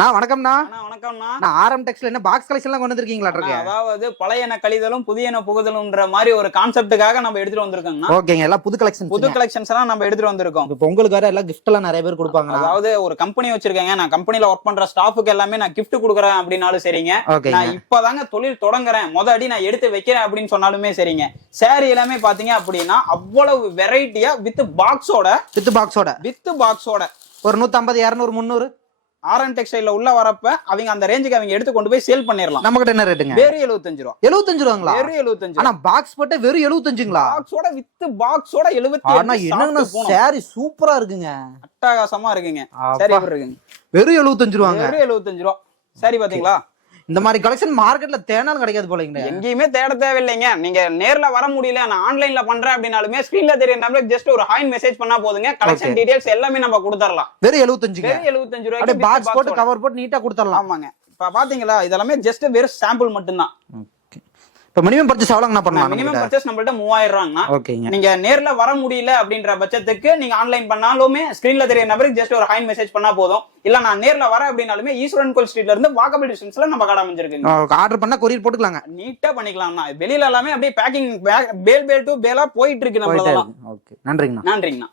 அண்ணா வணக்கம்ண்ணா. வணக்கம்ண்ணா. நான் ஆரம் டெக்ஸ்ல என்ன பாக்ஸ் கலெக்ஷன்லாம் கொண்டு வந்திருக்கீங்களா? அதாவது பழையன கழிதலும் புதியன புகுதலும்ன்ற மாதிரி ஒரு கான்செப்டுக்காக நம்ம எடுத்துட்டு வந்திருக்கோங்க. ஓகேங்க, எல்லாம் புது கலெக்ஷன்ஸ் எல்லாம் நம்ம எடுத்துட்டு வந்திருக்கோம். இப்போ உங்களுக்கு வேற எல்லாம் கிஃப்ட் எல்லாம் நிறைய பேர் கொடுப்பாங்க. அதாவது ஒரு கம்பெனி வச்சிருக்கேங்க, நான் கம்பெனில ஒர்க் பண்ற ஸ்டாஃபுக்கு எல்லாமே நான் கிஃப்ட் கொடுக்குறேன் அப்படின்னாலும் சரிங்க, நான் இப்பதாங்க தொழில் தொடங்குறேன் அடி நான் எடுத்து வைக்கிறேன் அப்படின்னு சொன்னாலுமே சரிங்க, சாரி எல்லாமே பாத்தீங்க அப்படின்னா அவ்வளவு வெரைட்டியா வித் பாக்ஸோட ஒரு 150 200 300 ஆரன் டெக்ஸ்டைல்ல உள்ள வரப்ப அவங்க அந்த ரேஞ்சுக்கு அவங்க எடுத்து கொண்டு போய் சேல் பண்ணிரலாம். நம்ம கிட்ட என்ன ரேட்டுங்க? வெறும் 75 ரூபாய். 75 ரூபாங்களா? வெறும் 75. ஆனா பாக்ஸ் போட்டு வெறும் 75ங்களா? பாக்ஸோட வித் பாக்ஸோட 75. ஆனா என்னங்க சாரி சூப்பரா இருக்குங்க, அட்டகாசமா இருக்குங்க. சாரி எப்படி இருக்குங்க? வெறும் 75 ரூபாங்க. வெறும் 75 ரூபாய். சாரி பாத்தீங்களா? இந்த மாதிரி கலெக்ஷன் மார்க்கெட்ல தேனாலும் கிடைக்காது போலங்க. எங்கேயுமே தேட தேவையில்லைங்க. நீங்க நேர்ல வர முடியல, நான் ஆன்லைன்ல பண்றேன் அப்படினாலுமே ஸ்கிரீன்ல தெரிய நம்பருக்கு ஜஸ்ட் ஒரு ஹாய் மெசேஜ் பண்ணா போதுங்க, கலெக்ஷன் டீடைல்ஸ் எல்லாமே நம்ம கொடுத்துறலாம். வெறும் 75. வெறும் 75 ரூபாய்க்கு அப்படியே பாக்ஸ் போட்டு கவர் போட்டு நீட்டா கொடுத்துறலாம். ஆமாங்க. இப்ப பாத்தீங்களா, இதெல்லாம் ஜஸ்ட் வெறும் சாம்பிள் மட்டும் தான். இப்ப மினிமம் பர்ச்சேஸ் எவ்வளவுங்க பண்ணலாம்? மினிமம் பர்ச்சேஸ் நம்மள்ட்ட 3000 ரூபாய்னா, நீங்க நேர்ல வர முடியல அப்படின்ற பட்சத்துக்கு நீங்க ஆன்லைன் பண்ணாலுமே ஸ்கிரீன்ல தெரிய நம்பருக்கு ஜஸ்ட் ஒரு ஹாய் மெசேஜ் பண்ணா போதும். இல்ல நான் நேர்ல வர அப்படினாலுமே ஈஸ்வரன் கோயில் ஸ்ட்ரீட்ல இருந்து வாக்கபிள் டிஸ்டன்ஸ்ல நம்ம கடை அமைஞ்சிருக்குங்க. ஆர்டர் பண்ணா கொரியர் போட்டுக்கலாங்க, நீட்டா பண்ணிக்கலாம்னா. வெளியில எல்லாமே அப்படியே பேக்கிங் பேல் டு பேலா போயிட்டு இருக்கு நம்மளதெல்லாம். ஓகே, நன்றிங்கண்ணா. நன்றிங்கண்ணா.